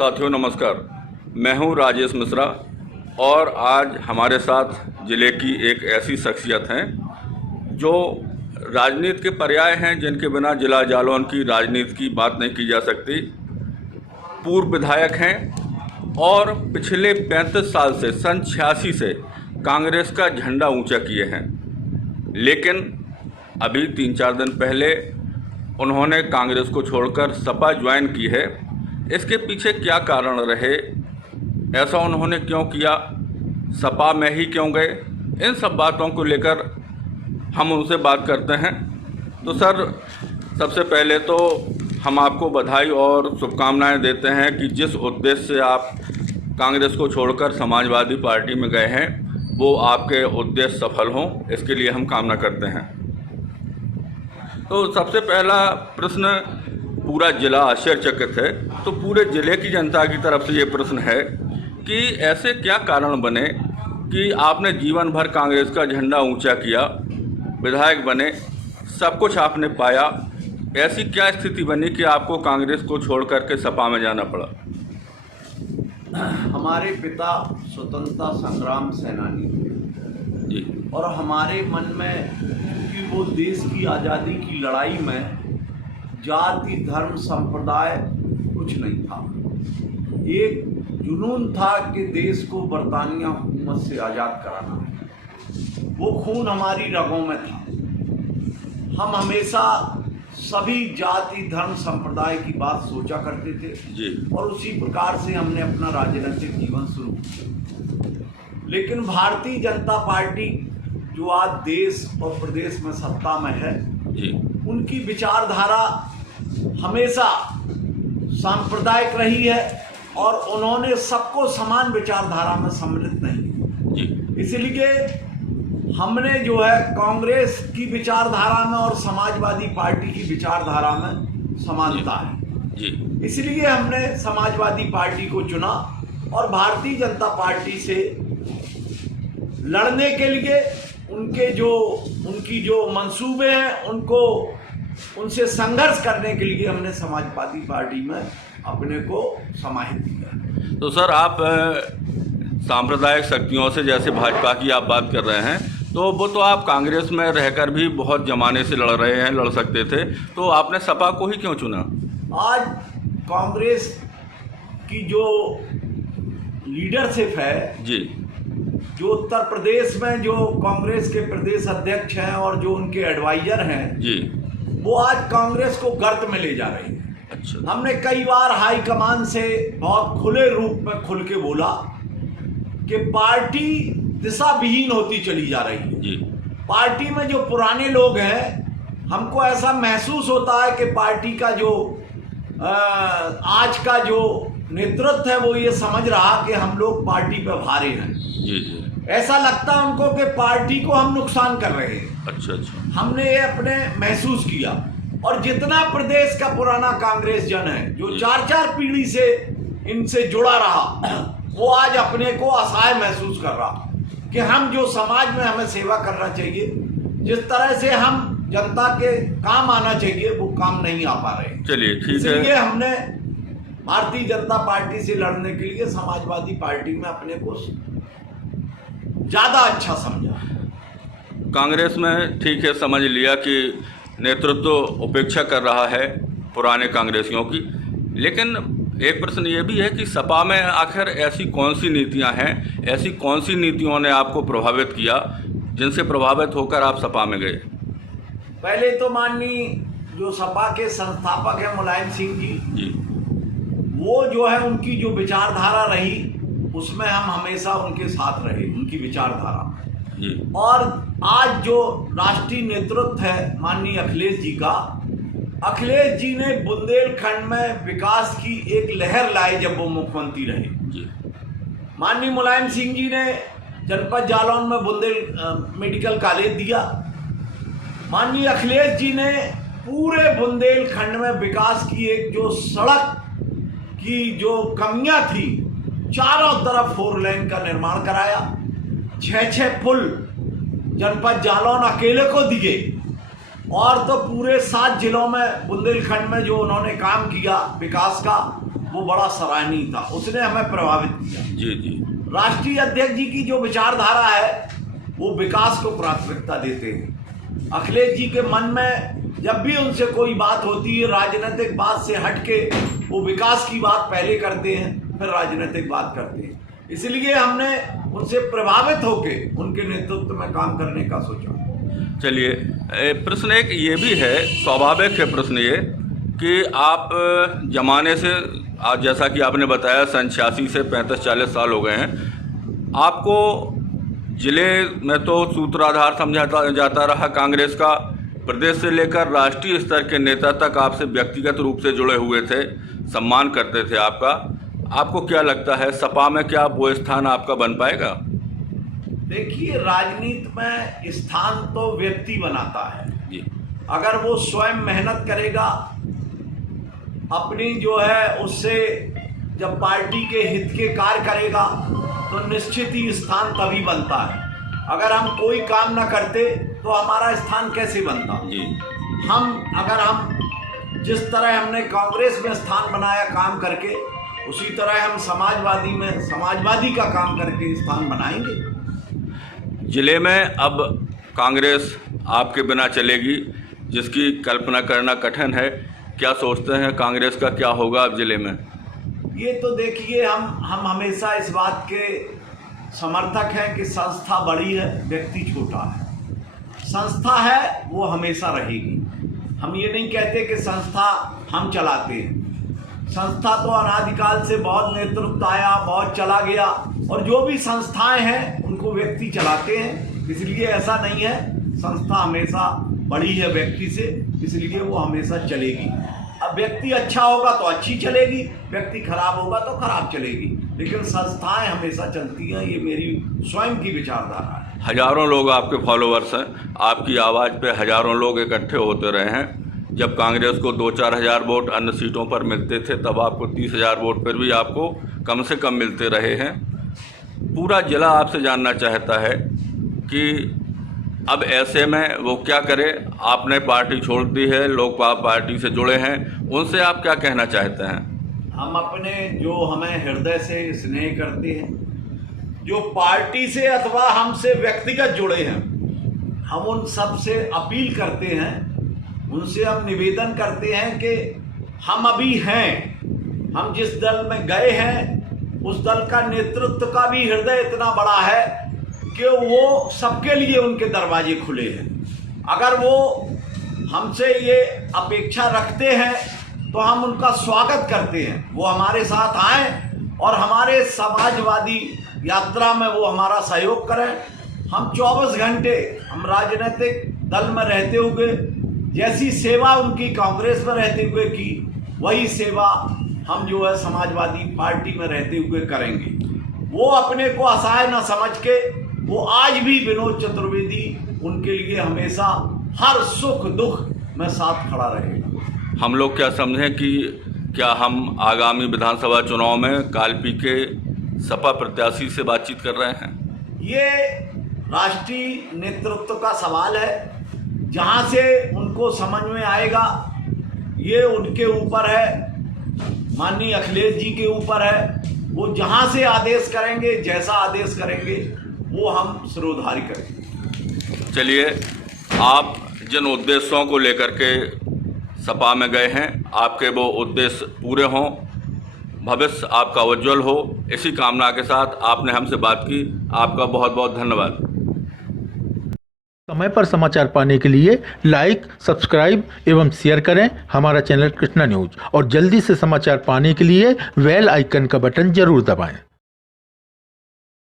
साथियों नमस्कार, मैं हूं राजेश मिश्रा और आज हमारे साथ ज़िले की एक ऐसी शख्सियत हैं जो राजनीति के पर्याय हैं, जिनके बिना जिला जालौन की राजनीति की बात नहीं की जा सकती। पूर्व विधायक हैं और पिछले 35 साल से सन 86 से कांग्रेस का झंडा ऊंचा किए हैं, लेकिन अभी 3-4 दिन पहले उन्होंने कांग्रेस को छोड़कर सपा ज्वाइन की है। इसके पीछे क्या कारण रहे, ऐसा उन्होंने क्यों किया, सपा में ही क्यों गए, इन सब बातों को लेकर हम उनसे बात करते हैं। तो सर, सबसे पहले तो हम आपको बधाई और शुभकामनाएं देते हैं कि जिस उद्देश्य से आप कांग्रेस को छोड़कर समाजवादी पार्टी में गए हैं वो आपके उद्देश्य सफल हों, इसके लिए हम कामना करते हैं। तो सबसे पहला प्रश्न, पूरा जिला आश्चर्यचकित है, तो पूरे ज़िले की जनता की तरफ से ये प्रश्न है कि ऐसे क्या कारण बने कि आपने जीवन भर कांग्रेस का झंडा ऊंचा किया, विधायक बने, सब कुछ आपने पाया, ऐसी क्या स्थिति बनी कि आपको कांग्रेस को छोड़ करके सपा में जाना पड़ा? हमारे पिता स्वतंत्रता संग्राम सेनानी थे जी, और हमारे मन में कि वो देश की आज़ादी की लड़ाई में जाति धर्म संप्रदाय कुछ नहीं था। एक जुनून था कि देश को बरतानिया हुकूमत से आज़ाद कराना है। वो खून हमारी रगों में था। हम हमेशा सभी जाति धर्म संप्रदाय की बात सोचा करते थे जी, और उसी प्रकार से हमने अपना राजनीतिक जीवन शुरू किया। लेकिन भारतीय जनता पार्टी जो आज देश और प्रदेश में सत्ता में है जी, उनकी विचारधारा हमेशा सांप्रदायिक रही है और उन्होंने सबको समान विचारधारा में सम्मिलित नहीं जी, इसलिए हमने जो है कांग्रेस की विचारधारा में और समाजवादी पार्टी की विचारधारा में समानता है जी, इसलिए हमने समाजवादी पार्टी को चुना और भारतीय जनता पार्टी से लड़ने के लिए उनकी जो मंसूबे हैं उनसे संघर्ष करने के लिए हमने समाजवादी पार्टी में अपने को समाहित किया। तो सर, आप सांप्रदायिक शक्तियों से, जैसे भाजपा की आप बात कर रहे हैं, तो वो तो आप कांग्रेस में रहकर भी बहुत जमाने से लड़ रहे हैं, लड़ सकते थे, तो आपने सपा को ही क्यों चुना? आज कांग्रेस की जो लीडरशिप है जी, जो उत्तर प्रदेश में जो कांग्रेस के प्रदेश अध्यक्ष हैं और जो उनके एडवाइजर हैं जी, वो आज कांग्रेस को गर्त में ले जा रहे हैं। अच्छा, हमने कई बार हाईकमान से बहुत खुले रूप में खुल के बोला कि पार्टी दिशा विहीन होती चली जा रही है। जी, पार्टी में जो पुराने लोग हैं, हमको ऐसा महसूस होता है कि पार्टी का जो आज का जो नेतृत्व है वो ये समझ रहा कि हम लोग पार्टी पे भारी हैं। जी, जी, ऐसा लगता है उनको कि पार्टी को हम नुकसान कर रहे हैं। अच्छा, अच्छा, हमने ये अपने महसूस किया और जितना प्रदेश का पुराना कांग्रेस जन है जो 4-4 पीढ़ी से इनसे जुड़ा रहा, वो आज अपने को असहाय महसूस कर रहा कि हम जो समाज में हमें सेवा करना चाहिए, जिस तरह से हम जनता के काम आना चाहिए, वो काम नहीं आ पा रहे। चलिए ठीक है। इसलिए हमने भारतीय जनता पार्टी से लड़ने के लिए समाजवादी पार्टी में अपने को ज्यादा अच्छा समझा। कांग्रेस में ठीक है, समझ लिया कि नेतृत्व उपेक्षा कर रहा है पुराने कांग्रेसियों की, लेकिन एक प्रश्न ये भी है कि सपा में आखिर ऐसी कौन सी नीतियां हैं, ऐसी कौन सी नीतियों ने आपको प्रभावित किया जिनसे प्रभावित होकर आप सपा में गए? पहले तो माननीय जो सपा के संस्थापक हैं मुलायम सिंह जी, वो जो है उनकी जो विचारधारा रही उसमें हम हमेशा उनके साथ रहे, उनकी विचारधारा जी, और आज जो राष्ट्रीय नेतृत्व है माननीय अखिलेश जी का, अखिलेश जी ने बुंदेलखंड में विकास की एक लहर लाई जब वो मुख्यमंत्री रहे। जी, माननीय मुलायम सिंह जी ने जनपद जालौन में मेडिकल कॉलेज दिया। माननीय अखिलेश जी ने पूरे बुंदेलखंड में विकास की एक जो सड़क की जो कमियां थी, चारों तरफ 4 लेन का निर्माण कराया। 6 पुल जनपद जालौन अकेले को दिए और तो पूरे 7 जिलों में बुंदेलखंड में जो उन्होंने काम किया विकास का, वो बड़ा सराहनीय था, उसने हमें प्रभावित किया। जी जी। राष्ट्रीय अध्यक्ष जी की जो विचारधारा है वो विकास को प्राथमिकता देते हैं। अखिलेश जी के मन में जब भी उनसे कोई बात होती है राजनीतिक बात से हटके वो विकास की बात पहले करते हैं, फिर राजनीतिक बात करते हैं। इसलिए हमने उनसे प्रभावित होके उनके नेतृत्व में काम करने का सोचा। चलिए, प्रश्न एक ये भी है, स्वाभाविक है प्रश्न ये, कि आप जमाने से आज जैसा कि आपने बताया सन 86 से 35-40 साल हो गए हैं, आपको जिले में तो सूत्रधार समझा जाता रहा कांग्रेस का, प्रदेश से लेकर राष्ट्रीय स्तर के नेता तक आपसे व्यक्तिगत रूप से जुड़े हुए थे, सम्मान करते थे आपका। आपको क्या लगता है सपा में क्या वो स्थान आपका बन पाएगा? देखिए, राजनीति में स्थान तो व्यक्ति बनाता है जी। अगर वो स्वयं मेहनत करेगा अपनी जो है उससे, जब पार्टी के हित के कार्य करेगा तो निश्चित ही स्थान तभी बनता है। अगर हम कोई काम ना करते तो हमारा स्थान कैसे बनता? जी। हम जिस तरह हमने कांग्रेस में स्थान बनाया काम करके, उसी तरह हम समाजवादी का काम करके स्थान बनाएंगे। जिले में अब कांग्रेस आपके बिना चलेगी, जिसकी कल्पना करना कठिन है। क्या सोचते हैं कांग्रेस का क्या होगा अब जिले में? ये तो देखिए, हम हमेशा इस बात के समर्थक हैं कि संस्था बड़ी है, व्यक्ति छोटा है। संस्था है वो हमेशा रहेगी। हम ये नहीं कहते कि संस्था हम चलाते हैं। संस्था तो अनादिकाल से बहुत नेतृत्व आया, बहुत चला गया, और जो भी संस्थाएं हैं उनको व्यक्ति चलाते हैं। इसलिए ऐसा नहीं है, संस्था हमेशा बड़ी है व्यक्ति से, इसलिए वो हमेशा चलेगी। अब व्यक्ति अच्छा होगा तो अच्छी चलेगी, व्यक्ति खराब होगा तो खराब चलेगी, लेकिन संस्थाएं हमेशा चलती हैं। ये मेरी स्वयं की विचारधारा है। हजारों लोग आपके फॉलोअर्स हैं, आपकी आवाज़ पे हजारों लोग इकट्ठे होते रहे हैं। जब कांग्रेस को 2-4 हज़ार वोट अन्य सीटों पर मिलते थे, तब आपको 30,000 वोट पर भी आपको कम से कम मिलते रहे हैं। पूरा जिला आपसे जानना चाहता है कि अब ऐसे में वो क्या करे? आपने पार्टी छोड़ दी है, लोग पार्टी से जुड़े हैं, उनसे आप क्या कहना चाहते हैं? हम अपने जो हमें हृदय से स्नेह करते हैं, जो पार्टी से अथवा हमसे व्यक्तिगत जुड़े हैं, हम उन सब से अपील करते हैं, उनसे हम निवेदन करते हैं कि हम अभी हैं, हम जिस दल में गए हैं उस दल का नेतृत्व का भी हृदय इतना बड़ा है कि वो सबके लिए उनके दरवाजे खुले हैं। अगर वो हमसे ये अपेक्षा रखते हैं तो हम उनका स्वागत करते हैं, वो हमारे साथ आएं और हमारे समाजवादी यात्रा में वो हमारा सहयोग करें। हम 24 घंटे हम राजनीतिक दल में रहते हुए जैसी सेवा उनकी कांग्रेस में रहते हुए की, वही सेवा हम जो है समाजवादी पार्टी में रहते हुए करेंगे। वो अपने को असहाय न समझ के, वो आज भी विनोद चतुर्वेदी उनके लिए हमेशा हर सुख दुख में साथ खड़ा रहेगा। हम लोग क्या समझें कि क्या हम आगामी विधानसभा चुनाव में कालपी के सपा प्रत्याशी से बातचीत कर रहे हैं? ये राष्ट्रीय नेतृत्व का सवाल है। जहाँ से उनको समझ में आएगा ये उनके ऊपर है, माननीय अखिलेश जी के ऊपर है। वो जहाँ से आदेश करेंगे, जैसा आदेश करेंगे, वो हम सिरोधारी करेंगे। चलिए, आप जिन उद्देश्यों को लेकर के सपा में गए हैं, आपके वो उद्देश्य पूरे हों, भविष्य आपका उज्जवल हो, इसी कामना के साथ आपने हमसे बात की। आपका बहुत बहुत धन्यवाद। समय पर समाचार पाने के लिए लाइक, सब्सक्राइब एवं शेयर करें हमारा चैनल कृष्णा न्यूज, और जल्दी से समाचार पाने के लिए बेल आइकन का बटन जरूर दबाएं।